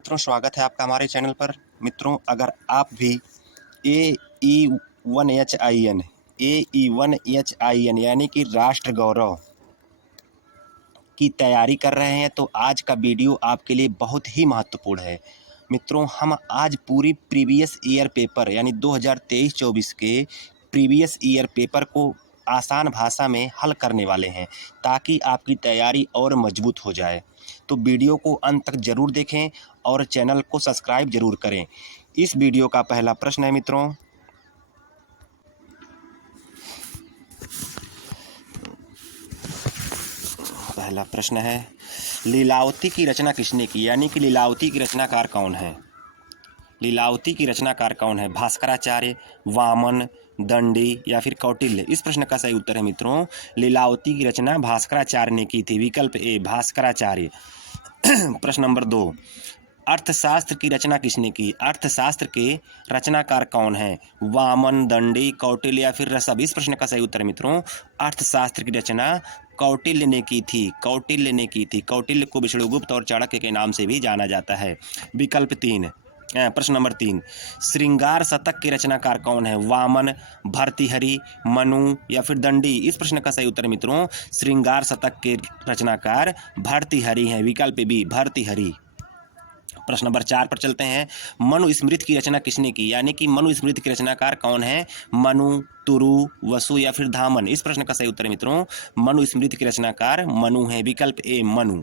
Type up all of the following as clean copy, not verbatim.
मित्रों, स्वागत है आपका हमारे चैनल पर। मित्रों, अगर आप भी AE1HIN यानी कि राष्ट्र गौरव की तैयारी कर रहे हैं तो आज का वीडियो आपके लिए बहुत ही महत्वपूर्ण है। मित्रों, हम आज पूरी प्रीवियस ईयर पेपर यानी 2023-24 के प्रीवियस ईयर पेपर को आसान भाषा में हल करने वाले हैं ताकि आपकी तैयारी और मजबूत हो जाए। तो वीडियो को अंत तक ज़रूर देखें और चैनल को सब्सक्राइब ज़रूर करें। इस वीडियो का पहला प्रश्न है मित्रों, पहला प्रश्न है, लीलावती की रचना किसने की? यानी कि लीलावती की रचनाकार कौन है? लीलावती की रचनाकार कौन है? भास्कराचार्य, वामन, दंडी या फिर कौटिल्य? इस प्रश्न का सही उत्तर है मित्रों, लीलावती की रचना भास्कराचार्य ने की थी। विकल्प ए, भास्कराचार्य। प्रश्न नंबर 2, अर्थशास्त्र की रचना किसने की? अर्थशास्त्र के रचनाकार कौन है? वामन, दंडी, कौटिल्य या फिर रसभ? इस प्रश्न का सही उत्तर मित्रों, अर्थशास्त्र की रचना कौटिल्य ने की थी। कौटिल्य ने की थी। कौटिल्य को विष्णुगुप्त और चाणक्य के नाम से भी जाना जाता है। विकल्प 3, प्रश्न नंबर 3, श्रृंगार शतक के रचनाकार कौन है? वामन, भर्तृहरि, मनु या फिर दंडी? इस प्रश्न का सही उत्तर मित्रों, श्रृंगार शतक के रचनाकार भर्तृहरि हैं। विकल्प बी, भर्तृहरि। प्रश्न नंबर 4 पर चलते हैं, मनुस्मृति की रचना किसने की? यानी कि मनुस्मृति के रचनाकार कौन है? मनु, तुरु, वसु या फिर धामन? इस प्रश्न का सही उत्तर मित्रों, मनुस्मृति के रचनाकार मनु है। विकल्प ए, मनु।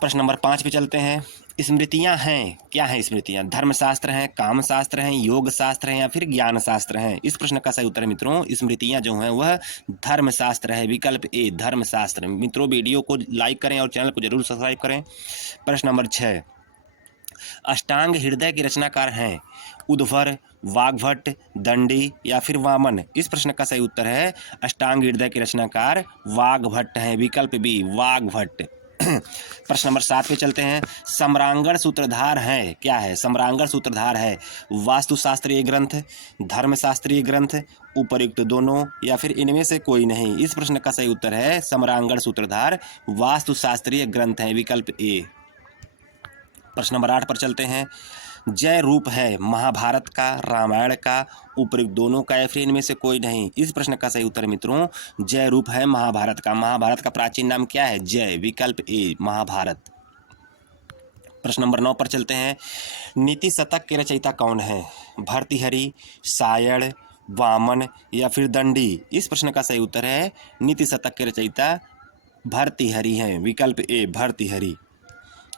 प्रश्न नंबर 5 पे चलते हैं, स्मृतियां हैं, क्या हैं स्मृतियां? धर्मशास्त्र हैं, कामशास्त्र हैं, योग शास्त्र हैं या फिर ज्ञान शास्त्र हैं? इस प्रश्न का सही उत्तर मित्रों, स्मृतियां जो हैं वह धर्मशास्त्र है। विकल्प ए, धर्मशास्त्र। मित्रों, वीडियो को लाइक करें और चैनल को जरूर सब्सक्राइब करें। प्रश्न नंबर 6, अष्टांग हृदय के रचनाकार हैं? उद्भर, वाग्भट, दंडी या फिर वामन? इस प्रश्न का सही उत्तर है, अष्टांग हृदय के रचनाकार वाग्भट हैं। विकल्प बी, वाग्भट। प्रश्न नंबर 7 पे चलते हैं, सम्रांगण सूत्रधार है, क्या है? सम्रांगण सूत्रधार है वास्तुशास्त्रीय ग्रंथ, धर्मशास्त्रीय ग्रंथ, उपयुक्त दोनों या फिर इनमें से कोई नहीं? इस प्रश्न का सही उत्तर है, सम्रांगण सूत्रधार वास्तुशास्त्रीय ग्रंथ है। विकल्प ए। प्रश्न नंबर 8 पर चलते हैं, जय रूप है महाभारत का, रामायण का, उपयुक्त दोनों का या फिर इनमें से कोई नहीं? इस प्रश्न का सही उत्तर मित्रों, जय रूप है महाभारत का। महाभारत का प्राचीन नाम क्या है? जय। विकल्प ए, महाभारत। प्रश्न नंबर 9 पर चलते हैं, नीति शतक के रचयिता कौन है? भर्तृहरि, सायण, वामन या फिर दंडी? इस प्रश्न का सही उत्तर है, नीति शतक के रचयिता भर्तृहरि हैं। विकल्प ए, भर्तृहरि।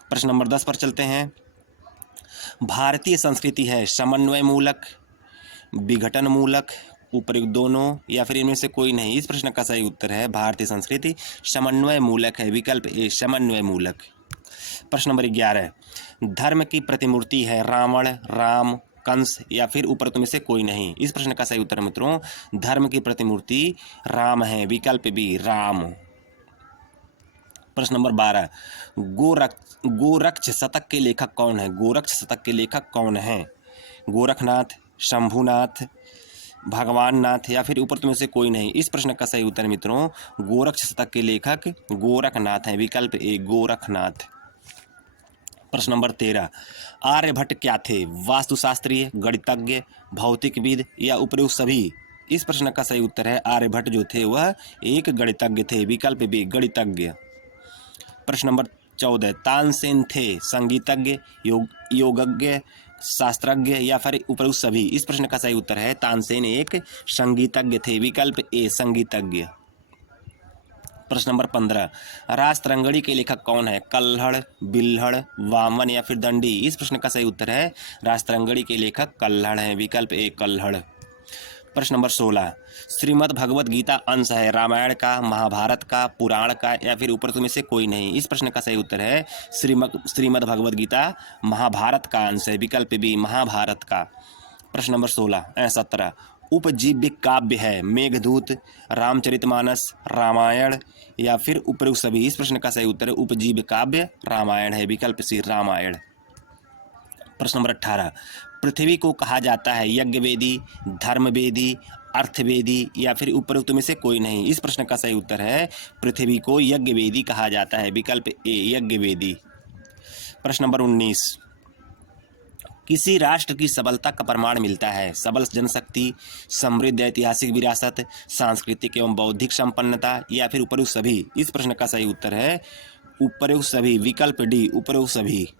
प्रश्न नंबर 10 पर चलते हैं, भारतीय संस्कृति है समन्वय मूलक, विघटन मूलक, उपयुक्त दोनों या फिर इनमें से कोई नहीं? इस प्रश्न का सही उत्तर है, भारतीय संस्कृति समन्वय मूलक है। विकल्प ए, समन्वय मूलक। प्रश्न नंबर 11, धर्म की प्रतिमूर्ति है रावण, राम, कंस या फिर उपरोक्त में से कोई नहीं? इस प्रश्न का सही उत्तर मित्रों, धर्म की प्रतिमूर्ति राम है। विकल्प बी, राम। प्रश्न नंबर 12, गोरक्ष शतक के लेखक कौन है? गोरक्ष शतक के लेखक कौन है? गोरखनाथ, शंभुनाथ, भगवान नाथ या फिर उपरोक्त में से कोई नहीं? इस प्रश्न का सही उत्तर मित्रों, गोरक्ष शतक के लेखक गोरखनाथ हैं। विकल्प ए, गोरखनाथ। प्रश्न नंबर 13, आर्यभट्ट क्या थे? वास्तुशास्त्रीय, गणितज्ञ, भौतिकविद या उपयुक्त सभी? इस प्रश्न का सही उत्तर है, आर्यभट्ट जो थे वह एक गणितज्ञ थे। विकल्प बी, गणितज्ञ। प्रश्न नंबर 14, तानसेन थे संगीतज्ञ, योगज्ञ, शास्त्रज्ञ या फिर उपयुक्त सभी? इस प्रश्न का सही उत्तर है, तानसेन एक संगीतज्ञ थे। विकल्प ए, संगीतज्ञ। प्रश्न नंबर 15, राजतरंगिणी के लेखक कौन है? कल्हड़, बिल्हड़, वामन या फिर दंडी? इस प्रश्न का सही उत्तर है, राजतरंगिणी के लेखक कल्हड़ हैं। विकल्प ए, कल्हड़। प्रश्न नंबर 16, श्रीमद् भगवद गीता अंश है रामायण का, महाभारत का, पुराण का या फिर उपरोक्त में से कोई नहीं? इस प्रश्न का सही उत्तर है, श्रीमद् भगवद गीता महाभारत का अंश है। विकल्प बी, महाभारत का। प्रश्न नंबर 17, उपजीव्य काव्य है मेघदूत, रामचरितमानस, रामायण या फिर उपयुक्त सभी? इस प्रश्न का सही उत्तर है, उपजीव्य काव्य रामायण है। विकल्प सी, रामायण। प्रश्न नंबर 18, पृथ्वी को कहा जाता है यज्ञवेदी, धर्मवेदी, अर्थवेदी या फिर उपरोक्त में से कोई नहीं? इस प्रश्न का सही उत्तर है, पृथ्वी को यज्ञवेदी कहा जाता है। विकल्प ए, यज्ञवेदी। प्रश्न नंबर 19, किसी राष्ट्र की सबलता का प्रमाण मिलता है? सबल जनशक्ति, समृद्ध ऐतिहासिक विरासत, सांस्कृतिक एवं बौद्धिक संपन्नता या फिर उपयुक्त सभी? इस प्रश्न का सही उत्तर है उपयुक्त सभी, विकल्प डी उपयुक्त सभी।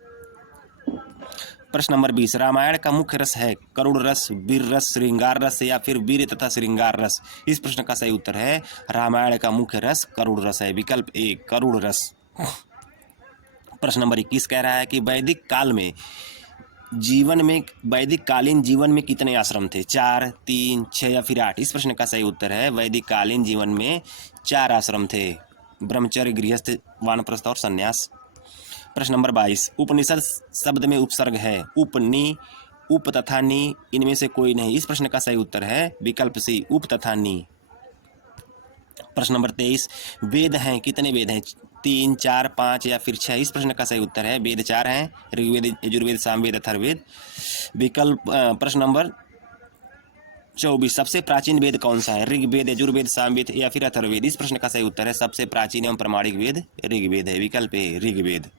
प्रश्न नंबर 20, रामायण का मुख्य रस है करुण रस, वीर रस, श्रृंगार रस या फिर वीर तथा श्रृंगार रस? इस प्रश्न का सही उत्तर है रामायण का मुख्य रस करुण रस है, विकल्प ए करुण रस। प्रश्न नंबर 21 कह रहा है कि वैदिक कालीन जीवन में कितने आश्रम थे? 4, 3, 6 या फिर 8? इस प्रश्न का सही उत्तर है वैदिक कालीन जीवन में 4 आश्रम थे, ब्रह्मचर्य, गृहस्थ, वानप्रस्थ और संन्यास। प्रश्न नंबर 22, उपनिषद शब्द में उपसर्ग है उपनी, उप तथा नी, इनमें से कोई नहीं? इस प्रश्न का सही उत्तर है विकल्प सी उप तथा नी। प्रश्न नंबर 23, वेद हैं कितने वेद हैं? 3, 4, 5 या फिर 6? इस प्रश्न का सही उत्तर है वेद 4 हैं, ऋग्वेद, यजुर्वेद, सामवेद, अथर्ववेद। विकल्प प्रश्न नंबर 24, सबसे प्राचीन वेद कौन सा है? ऋग्वेद, यजुर्वेद, सामवेद या फिर अथर्ववेद? इस प्रश्न का सही उत्तर है सबसे प्राचीन एवं प्रमाणिक वेद ऋग्वेद है, विकल्प ए ऋग्वेद।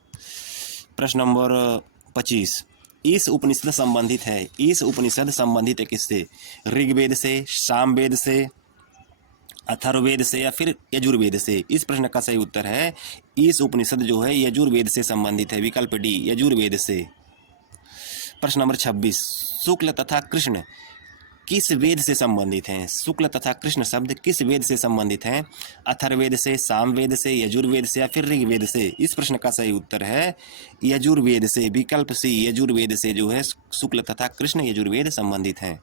प्रश्न नंबर 25, इस उपनिषद संबंधित है किससे? ऋग्वेद से, सामवेद से, अथर्ववेद से या फिर यजुर्वेद से? इस प्रश्न का सही उत्तर है इस उपनिषद जो है यजुर्वेद से संबंधित है, विकल्प डी यजुर्वेद से। प्रश्न नंबर 26, शुक्ल तथा कृष्ण किस वेद से संबंधित हैं? शुक्ल तथा कृष्ण शब्द किस वेद से संबंधित हैं? अथर्ववेद से, सामवेद से, यजुर्वेद से या फिर ऋग्वेद से? इस प्रश्न का सही उत्तर है यजुर्वेद से, विकल्प सी यजुर्वेद से जो है शुक्ल तथा कृष्ण यजुर्वेद संबंधित हैं।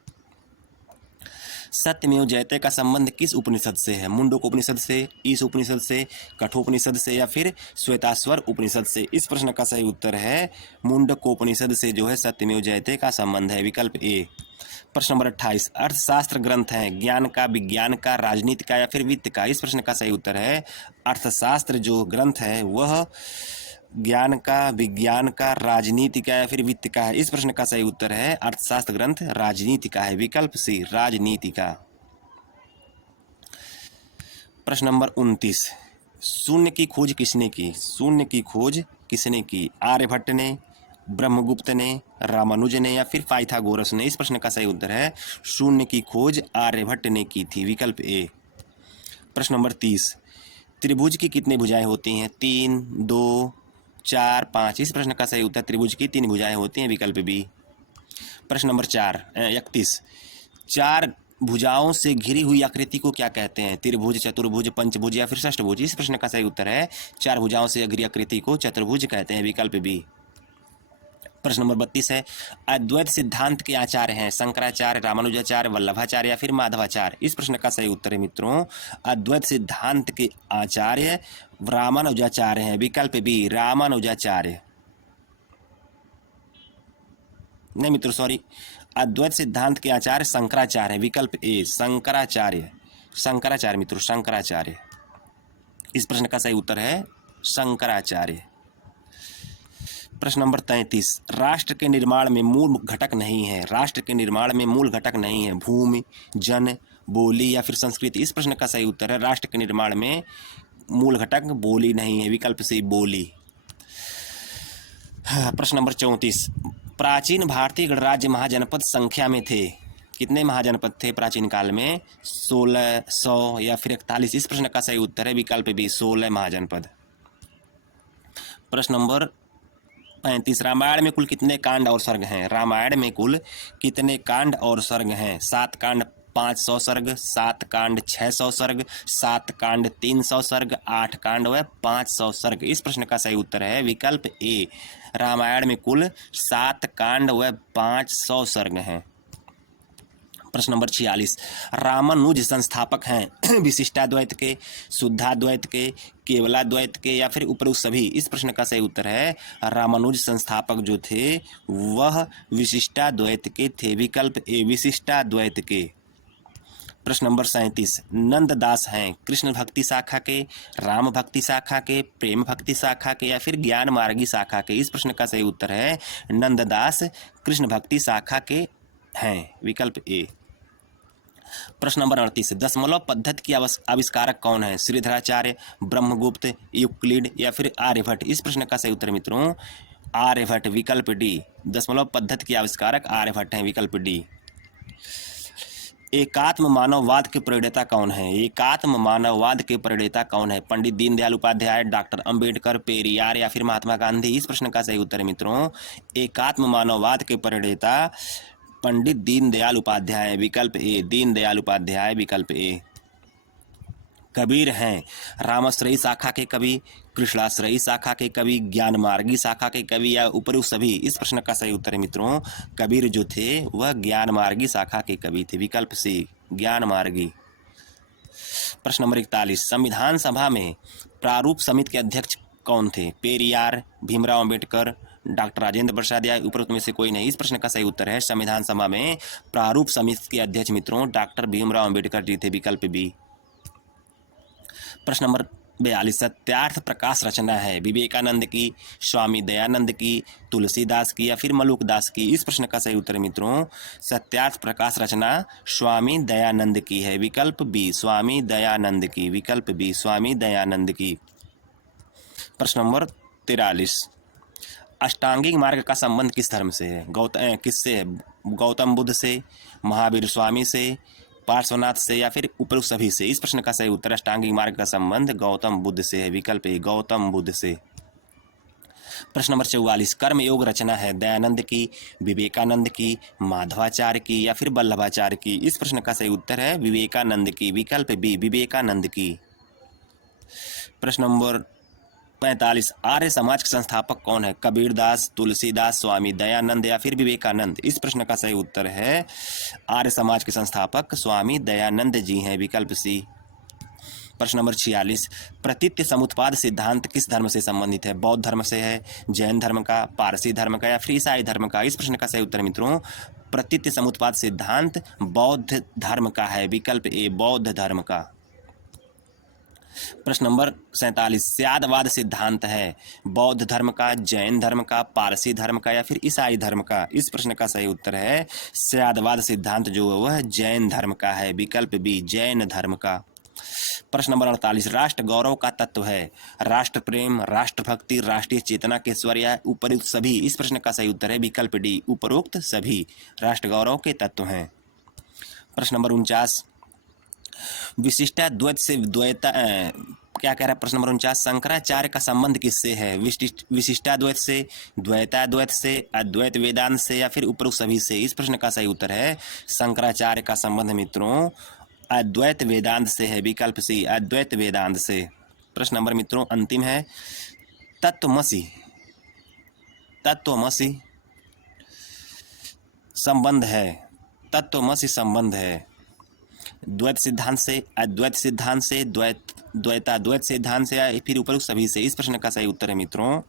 सत्यमेव जयते का संबंध किस उपनिषद से है? मुंडक उपनिषद से, ईश उपनिषद से, कठोपनिषद से या फिर श्वेताश्वर उपनिषद से? इस प्रश्न का सही उत्तर है मुंडक उपनिषद से जो है सत्यमेव जयते का संबंध है, विकल्प ए। प्रश्न नंबर 28, अर्थशास्त्र ग्रंथ है ज्ञान का, विज्ञान का, राजनीति का या फिर वित्त का? इस प्रश्न का सही उत्तर है अर्थशास्त्र जो ग्रंथ है वह ज्ञान का, विज्ञान का, राजनीति का या फिर वित्त का है? इस प्रश्न का सही उत्तर है अर्थशास्त्र ग्रंथ राजनीति का है, विकल्प सी राजनीति का। प्रश्न नंबर 29, शून्य की खोज किसने की? शून्य की खोज किसने की? आर्यभट्ट ने, ब्रह्मगुप्त ने, रामानुज ने या फिर पाइथागोरस ने? इस प्रश्न का सही उत्तर है शून्य की खोज आर्यभट्ट ने की थी, विकल्प ए। प्रश्न नंबर 30, त्रिभुज की कितनी भुजाएं होती हैं? 3, 2, 4, 5? इस प्रश्न का सही उत्तर त्रिभुज की 3 भुजाएं होती हैं, विकल्प बी। प्रश्न नंबर 31, 4 भुजाओं से घिरी हुई आकृति को क्या कहते हैं? त्रिभुज, चतुर्भुज, पंचभुज या फिर षष्ठभुज? इस प्रश्न का सही उत्तर है 4 भुजाओं से घिरी आकृति को चतुर्भुज कहते हैं, विकल्प बी। प्रश्न नंबर 32 है, अद्वैत सिद्धांत के आचार्य हैं शंकराचार्य, रामानुजाचार्य, वल्लभाचार्य या फिर माधवाचार्य? इस प्रश्न का सही उत्तर है मित्रों अद्वैत सिद्धांत के आचार्य रामानुजाचार्य हैं, विकल्प बी रामानुजाचार्य। नहीं मित्रों सॉरी, अद्वैत सिद्धांत के आचार्य शंकराचार्य है, विकल्प ए शंकराचार्य। शंकराचार्य मित्रों शंकराचार्य, इस प्रश्न का सही उत्तर है शंकराचार्य। प्रश्न नंबर 33, राष्ट्र के निर्माण में मूल घटक नहीं है? राष्ट्र के निर्माण में मूल घटक नहीं है भूमि, जन, बोली या फिर संस्कृति? इस प्रश्न का सही उत्तर है राष्ट्र के निर्माण में मूल घटक बोली नहीं है, विकल्प सी बोली। प्रश्न नंबर 34, प्राचीन भारतीय गणराज्य महाजनपद संख्या में थे कितने महाजनपद थे प्राचीन काल में? 16, 100 या फिर 41? इस प्रश्न का सही उत्तर है विकल्प बी 16 महाजनपद। प्रश्न नंबर 35, रामायण में कुल कितने कांड और सर्ग हैं? रामायण में कुल कितने कांड और सर्ग हैं? 7 कांड 500 सर्ग, 7 कांड 600 सर्ग, 7 कांड 300 सर्ग, 8 कांड व 500 सर्ग? इस प्रश्न का सही उत्तर है विकल्प ए रामायण में कुल 7 कांड व 500 सर्ग हैं। प्रश्न नंबर 46, रामानुज संस्थापक हैं विशिष्टाद्वैत के, शुद्धाद्वैत के, केवलाद्वैत के या फिर उपरोक्त सभी? इस प्रश्न का सही उत्तर है रामानुज संस्थापक जो थे वह विशिष्टाद्वैत के थे, विकल्प ए विशिष्टाद्वैत के। प्रश्न नंबर 37, नंददास हैं कृष्ण भक्ति शाखा के, राम भक्ति शाखा के, प्रेम भक्ति शाखा के या फिर ज्ञान मार्गी शाखा के? इस प्रश्न का सही उत्तर है नंददास कृष्ण भक्ति शाखा के हैं, विकल्प ए। प्रश्न नंबर 38, दशमलव पद्धति की आविष्कारक कौन है? श्रीधराचार्य, ब्रह्मगुप्त, यूक्लिड या फिर आर्यभट्ट? इस प्रश्न का सही उत्तर मित्रों आर्यभट्ट, विकल्प डी। दशमलव पद्धति के आविष्कारक आर्यभट्ट हैं, विकल्प डी। एकात्म मानववाद के प्रणेता कौन है? एकात्म मानववाद के प्रणेता कौन है? पंडित दीनदयाल उपाध्याय, डॉक्टर अंबेडकर, पेरियार या फिर महात्मा गांधी? इस प्रश्न का सही उत्तर है मित्रों, एकात्म मानववाद के प्रणेता पंडित दीनदयाल उपाध्याय, विकल्प ए। दीनदयाल उपाध्याय, विकल्प ए। कबीर हैं रामाश्रयी शाखा के कवि, कृष्णाश्रयी शाखा के कवि, ज्ञान मार्गी शाखा के कवि या उपरोक्त सभी? इस प्रश्न का सही उत्तर है मित्रों, कबीर जो थे वह ज्ञान मार्गी शाखा के कवि थे, विकल्प सी, ज्ञान मार्गी। प्रश्न नंबर 41, संविधान सभा में प्रारूप समिति के अध्यक्ष कौन थे? पेरियार, भीमराव अंबेडकर, डॉक्टर राजेंद्र प्रसाद या उपरोक्त में से कोई नहीं? इस प्रश्न का सही उत्तर है संविधान सभा में प्रारूप समिति के अध्यक्ष मित्रों डॉक्टर भीमराव अंबेडकर जी थे, विकल्प बी। प्रश्न नंबर 42, सत्यार्थ प्रकाश रचना है विवेकानंद की, स्वामी दयानंद की, तुलसीदास की या फिर मलुकदास की? इस प्रश्न का सही उत्तर है मित्रों, सत्यार्थ प्रकाश रचना स्वामी दयानंद की है, विकल्प बी, स्वामी दयानंद की, विकल्प बी, स्वामी दयानंद की। प्रश्न नंबर 43, अष्टांगिक मार्ग का संबंध किस धर्म से है? किससे है? गौतम बुद्ध से, महावीर स्वामी से, पार्श्वनाथ से या फिर उपरोक्त सभी से? इस प्रश्न का सही उत्तर अष्टांगिक मार्ग का संबंध गौतम बुद्ध से है, विकल्प ए, गौतम बुद्ध से। प्रश्न नंबर 44, कर्मयोग रचना है दयानंद की, विवेकानंद की, माधवाचार्य की या फिर वल्लभाचार्य की? इस प्रश्न का सही उत्तर है विवेकानंद की, विकल्प बी, विवेकानंद की। प्रश्न नंबर 45, आर्य समाज के संस्थापक कौन है? कबीरदास, तुलसीदास, स्वामी दयानंद या फिर विवेकानंद? इस प्रश्न का सही उत्तर है आर्य समाज के संस्थापक स्वामी दयानंद जी हैं, विकल्प सी। प्रश्न नंबर 46, प्रतीत्य समुत्पाद सिद्धांत किस धर्म से संबंधित है? बौद्ध धर्म से है, जैन धर्म का, पारसी धर्म का या फिर ईसाई धर्म का? इस प्रश्न का सही उत्तर मित्रों, प्रतीत्य समुत्पाद सिद्धांत बौद्ध धर्म का है, विकल्प ए, बौद्ध धर्म का। प्रश्न नंबर 47, स्यादवाद सिद्धांत है बौद्ध धर्म का, जैन धर्म का, पारसी धर्म का या फिर ईसाई धर्म का? इस प्रश्न का सही उत्तर है स्यादवाद सिद्धांत जो है वह जैन धर्म का है, विकल्प बी, जैन धर्म का। प्रश्न नंबर 48, राष्ट्र गौरव का तत्व है राष्ट्र प्रेम, राष्ट्रभक्ति, राष्ट्रीय चेतना के स्वर या उपरोक्त सभी? इस प्रश्न का सही उत्तर है विकल्प डी, उपरोक्त सभी राष्ट्र गौरव के तत्व हैं। प्रश्न नंबर 49, विशिष्टाद्वैत से द्वैता क्या कह रहा है? प्रश्न नंबर 49, शंकराचार्य का संबंध किससे है? विशिष्टाद्वैत से, द्वैताद्वैत से, अद्वैत वेदांत से या फिर उपरोक्त सभी से? इस प्रश्न का सही उत्तर है शंकराचार्य का संबंध मित्रों अद्वैत वेदांत से है, विकल्प सी, अद्वैत वेदांत से। प्रश्न नंबर मित्रों अंतिम है, तत्वमसि संबंध है, तत्वमसि संबंध है द्वैत सिद्धांत से, अद्वैत सिद्धांत से, द्वैताद्वैत सिद्धांत से या फिर उपरोक्त सभी से? इस प्रश्न का सही उत्तर है मित्रों,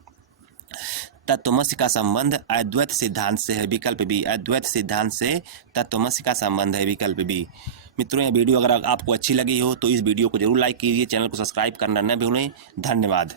तत्वमसि का संबंध अद्वैत सिद्धांत से है, विकल्प बी, अद्वैत सिद्धांत से तत्वमसि का संबंध है, विकल्प बी। मित्रों, यह वीडियो अगर आपको अच्छी लगी हो तो इस वीडियो को जरूर लाइक कीजिए, चैनल को सब्सक्राइब करना न भूलें। धन्यवाद।